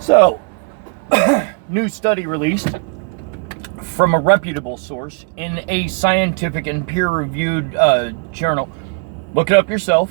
So, new study released from a reputable source in a scientific and peer-reviewed journal. Look it up yourself.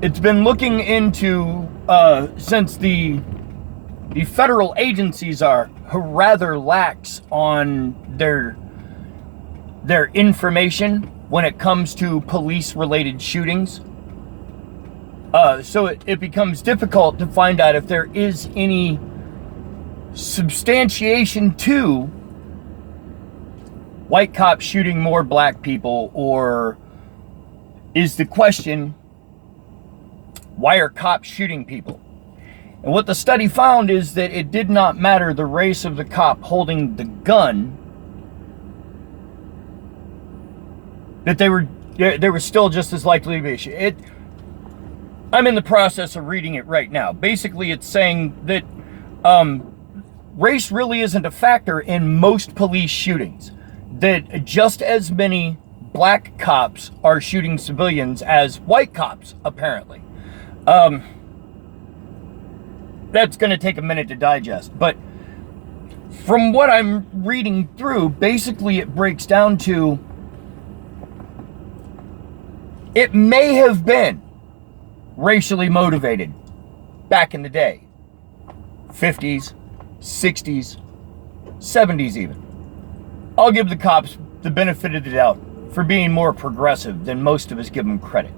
It's been looking into, since the federal agencies are rather lax on their information when it comes to police-related shootings. So it becomes difficult to find out if there is any substantiation to white cops shooting more black people, or is the question, why are cops shooting people? And what the study found is that it did not matter the race of the cop holding the gun, that they were still just as likely to be shot. I'm in the process of reading it right now. Basically, it's saying that race really isn't a factor in most police shootings. That just as many black cops are shooting civilians as white cops, apparently. That's going to take a minute to digest. But from what I'm reading through, basically it breaks down to, it may have been racially motivated back in the day. 50s, 60s, 70s even. I'll give the cops the benefit of the doubt for being more progressive than most of us give them credit.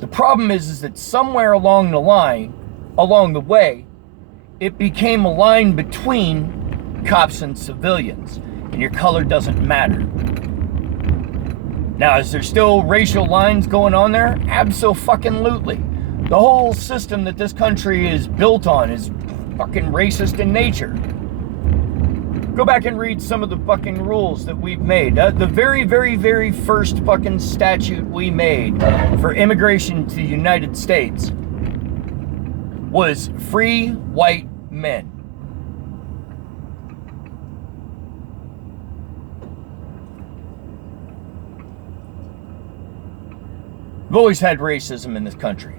The problem is that somewhere along the way, it became a line between cops and civilians, and your color doesn't matter. Now, is there still racial lines going on there? Abso-fucking-lutely. The whole system that this country is built on is fucking racist in nature. Go back and read some of the fucking rules that we've made. The very, very, very first fucking statute we made for immigration to the United States was free white men. We've always had racism in this country.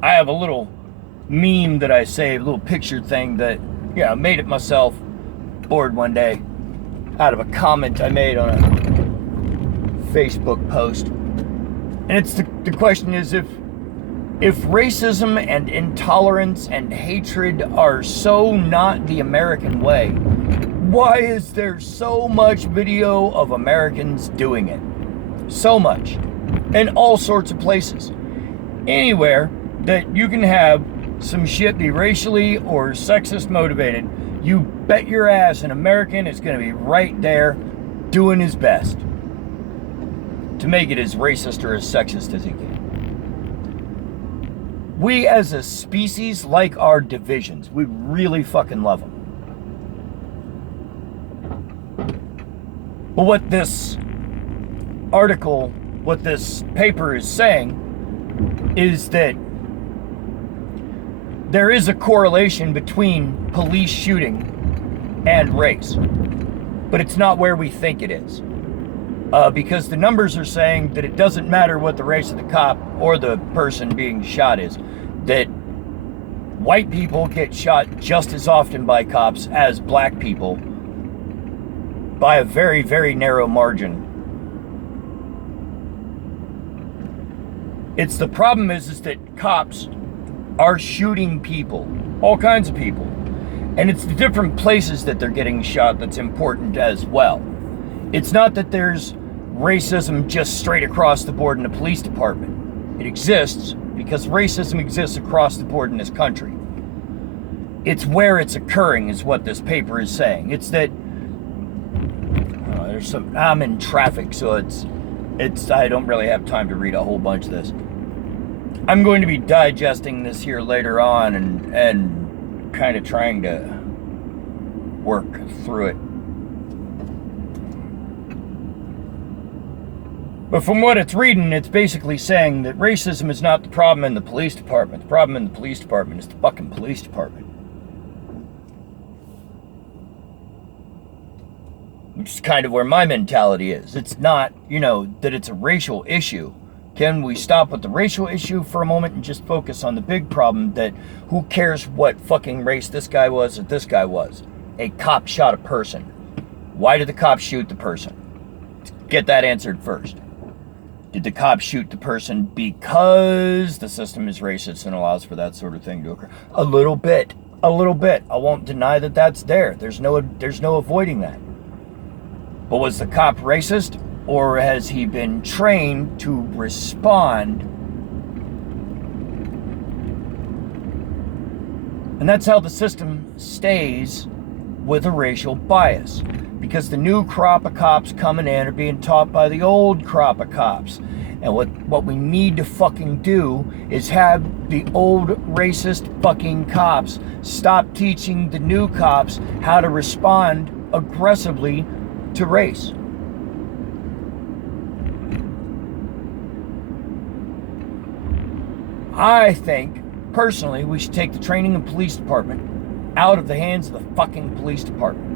I have a little meme that I saved, a little picture thing that, I made it myself, bored one day, out of a comment I made on a Facebook post. And it's the question is, if racism and intolerance and hatred are so not the American way, why is there so much video of Americans doing it? So much. In all sorts of places. Anywhere that you can have some shit be racially or sexist motivated, you bet your ass an American is going to be right there doing his best to make it as racist or as sexist as he can. We as a species like our divisions. We really fucking love them. But what this article, what this paper is saying is that there is a correlation between police shooting and race, but it's not where we think it is, because the numbers are saying that it doesn't matter what the race of the cop or the person being shot is, that white people get shot just as often by cops as black people by a very, very narrow margin. It's the problem is that cops are shooting people, all kinds of people. And it's the different places that they're getting shot that's important as well. It's not that there's racism just straight across the board in the police department. It exists because racism exists across the board in this country. It's where it's occurring is what this paper is saying. It's that, I'm in traffic, so it's I don't really have time to read a whole bunch of this. I'm going to be digesting this here later on and kind of trying to work through it. But from what it's reading, it's basically saying that racism is not the problem in the police department. The problem in the police department is the fucking police department. Which is kind of where my mentality is. It's not, that it's a racial issue Can we stop with the racial issue for a moment and just focus on the big problem that who cares what fucking race this guy was or this guy was? A cop shot a person. Why did the cop shoot the person? Get that answered first. Did the cop shoot the person because the system is racist and allows for that sort of thing to occur? A little bit. I won't deny that that's there. There's no avoiding that. But was the cop racist, or has he been trained to respond? And that's how the system stays with a racial bias. Because the new crop of cops coming in are being taught by the old crop of cops. And what we need to fucking do is have the old racist fucking cops stop teaching the new cops how to respond aggressively to race. I think, personally, we should take the training and police department out of the hands of the fucking police department.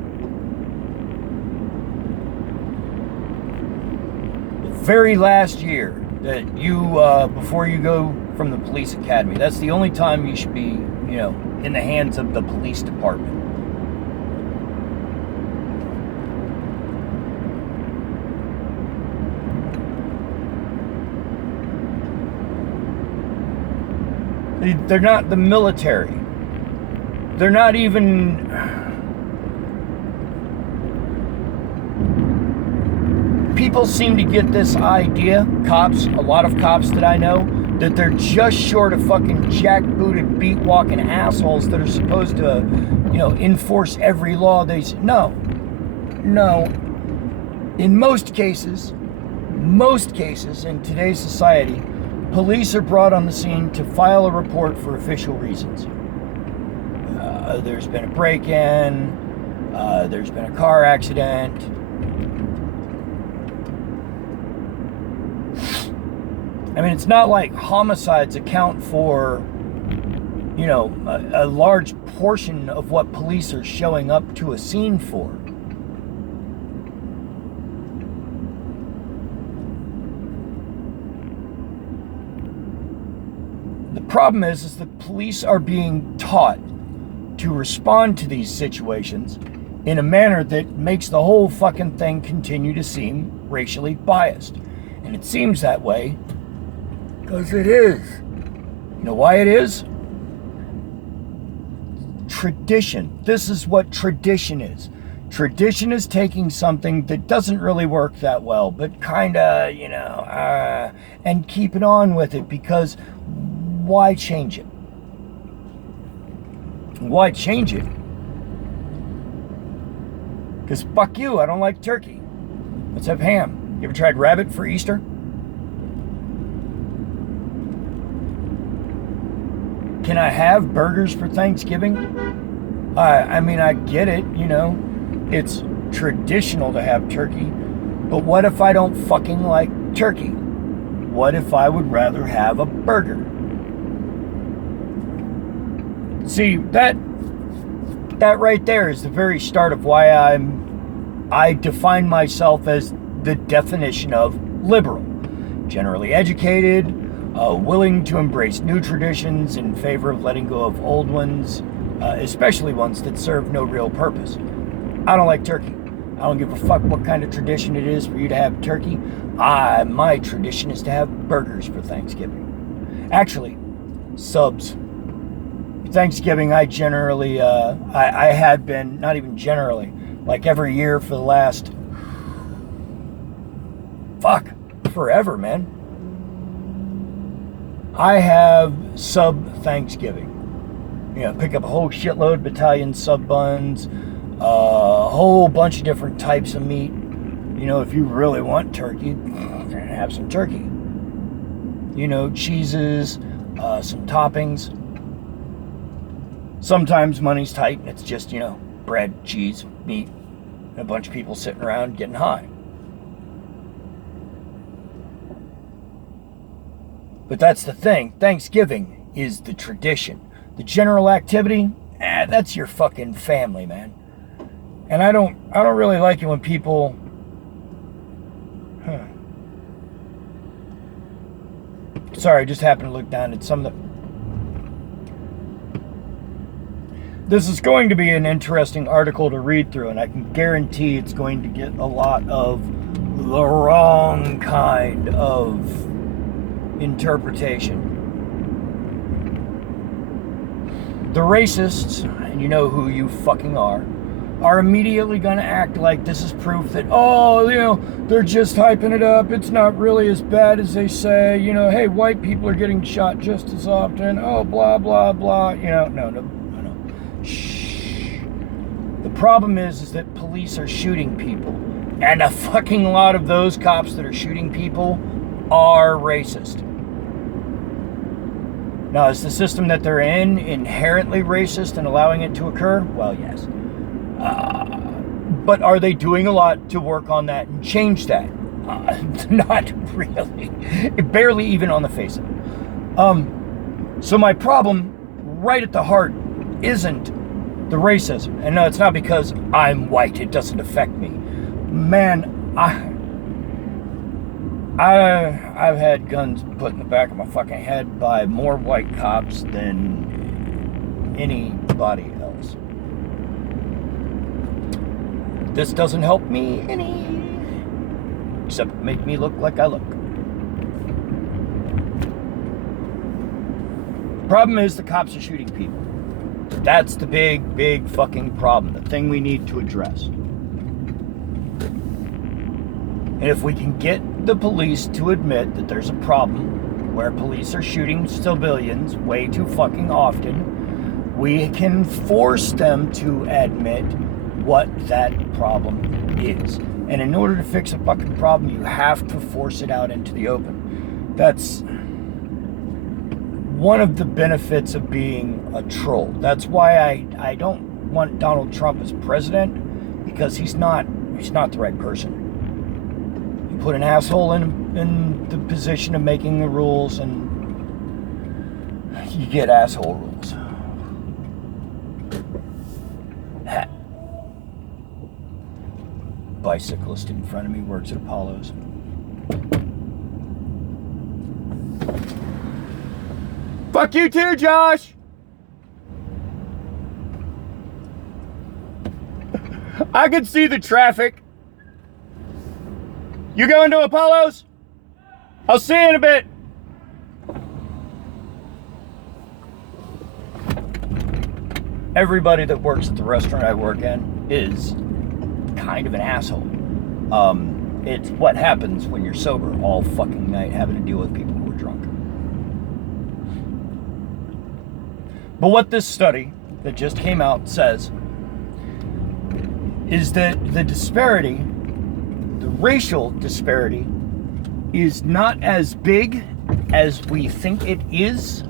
Very last year that you, before you go from the police academy, that's the only time you should be, in the hands of the police department. They're not the military. They're not even... People seem to get this idea, cops, a lot of cops that I know, that they're just short of fucking jackbooted, beat-walking assholes that are supposed to, enforce every law they say. No. In most cases in today's society, police are brought on the scene to file a report for official reasons. There's been a break-in, there's been a car accident. I mean, it's not like homicides account for, a large portion of what police are showing up to a scene for. The problem is the police are being taught to respond to these situations in a manner that makes the whole fucking thing continue to seem racially biased. And it seems that way because it is. You know why it is? Tradition. This is what tradition is. Tradition is taking something that doesn't really work that well, but kind of, and keeping on with it, because why change it? Why change it? Because fuck you, I don't like turkey. Let's have ham. You ever tried rabbit for Easter? Can I have burgers for Thanksgiving? I mean, I get it, it's traditional to have turkey, but what if I don't fucking like turkey? What if I would rather have a burger? See, that right there is the very start of why I define myself as the definition of liberal. Generally educated, willing to embrace new traditions in favor of letting go of old ones, especially ones that serve no real purpose. I don't like turkey. I don't give a fuck what kind of tradition it is for you to have turkey. My tradition is to have burgers for Thanksgiving. Actually, subs. Thanksgiving, I generally, I had been, not even generally, like every year for the last, forever, man. I have sub Thanksgiving. Pick up a whole shitload of battalion sub buns, a whole bunch of different types of meat. If you really want turkey, have some turkey. Cheeses, some toppings. Sometimes money's tight and it's just, bread, cheese, meat, and a bunch of people sitting around getting high. But that's the thing. Thanksgiving is the tradition. The general activity, that's your fucking family, man. And I don't really like it when people Sorry, I just happened to look down at some of the... This is going to be an interesting article to read through, and I can guarantee it's going to get a lot of the wrong kind of interpretation. The racists, and you know who you fucking are immediately going to act like this is proof that, oh, you know, they're just hyping it up. It's not really as bad as they say. You know, hey, white people are getting shot just as often. Oh, blah, blah, blah. You know, no. Shh. The problem is that police are shooting people. And a fucking lot of those cops that are shooting people are racist. Now, is the system that they're in inherently racist and allowing it to occur? Well, yes. But are they doing a lot to work on that and change that? Not really. Barely even on the face of it. So my problem, right at the heart, isn't the racism. And no, it's not because I'm white. It doesn't affect me. Man, I've had guns put in the back of my fucking head by more white cops than anybody else. This doesn't help me any, except make me look like I look. Problem is the cops are shooting people. That's the big fucking problem. The thing we need to address. And if we can get the police to admit that there's a problem where police are shooting civilians way too fucking often, we can force them to admit what that problem is. And in order to fix a fucking problem, you have to force it out into the open. That's one of the benefits of being a troll. That's why I don't want Donald Trump as president, because he's not the right person. You put an asshole in the position of making the rules, and you get asshole rules. Bicyclist in front of me works at Apollo's. Fuck you too, Josh! I can see the traffic. You going to Apollo's? I'll see you in a bit. Everybody that works at the restaurant I work in is kind of an asshole. It's what happens when you're sober all fucking night having to deal with people who are drunk. But what this study that just came out says is that the disparity, the racial disparity, is not as big as we think it is,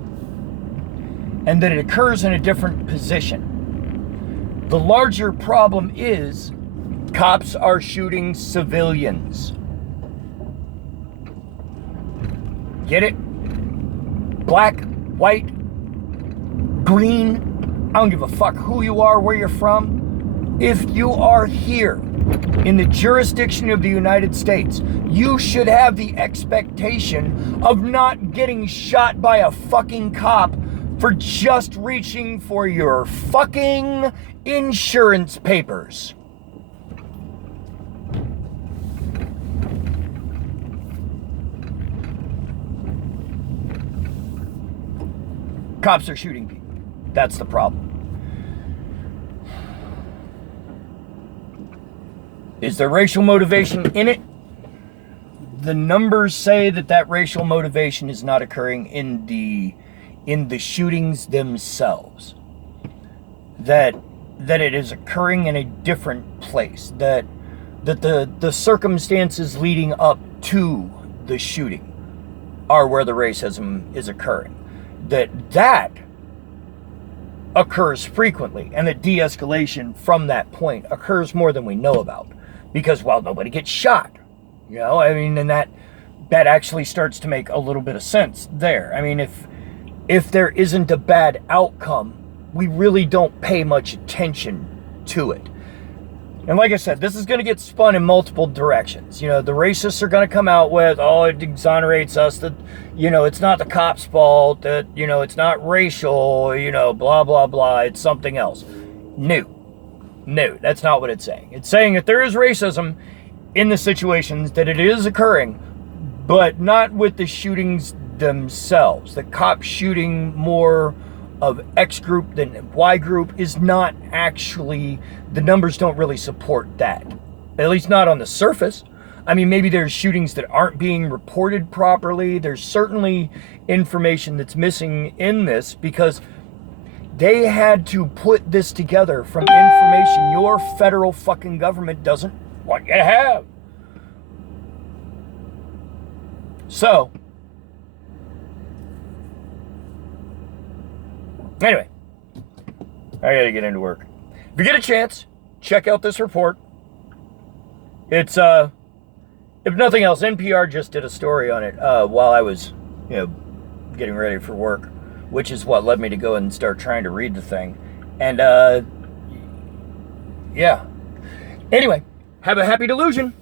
and that it occurs in a different position. The larger problem is cops are shooting civilians. Get it? Black, white, green, I don't give a fuck who you are, where you're from. If you are here in the jurisdiction of the United States, you should have the expectation of not getting shot by a fucking cop for just reaching for your fucking insurance papers. Cops are shooting people. That's the problem. Is there racial motivation in it? The numbers say that racial motivation is not occurring in the shootings themselves. That it is occurring in a different place. That the circumstances leading up to the shooting are where the racism is occurring. That occurs frequently, and that de-escalation from that point occurs more than we know about, because, well, nobody gets shot, you know. I mean, and that actually starts to make a little bit of sense there. I mean, if there isn't a bad outcome, we really don't pay much attention to it. And like I said, this is going to get spun in multiple directions. The racists are going to come out with, oh, it exonerates us, that, it's not the cops' fault, that, it's not racial, blah, blah, blah, it's something else. No, that's not what it's saying. It's saying that there is racism in the situations, that it is occurring, but not with the shootings themselves. The cop shooting more of X group than Y group is not actually, the numbers don't really support that. At least not on the surface. I mean, maybe there's shootings that aren't being reported properly. There's certainly information that's missing in this, because they had to put this together from information your federal fucking government doesn't want you to have. So, anyway, I gotta get into work. If you get a chance, check out this report. It's, if nothing else, NPR just did a story on it while I was, getting ready for work, which is what led me to go and start trying to read the thing. And, yeah. Anyway, have a happy delusion.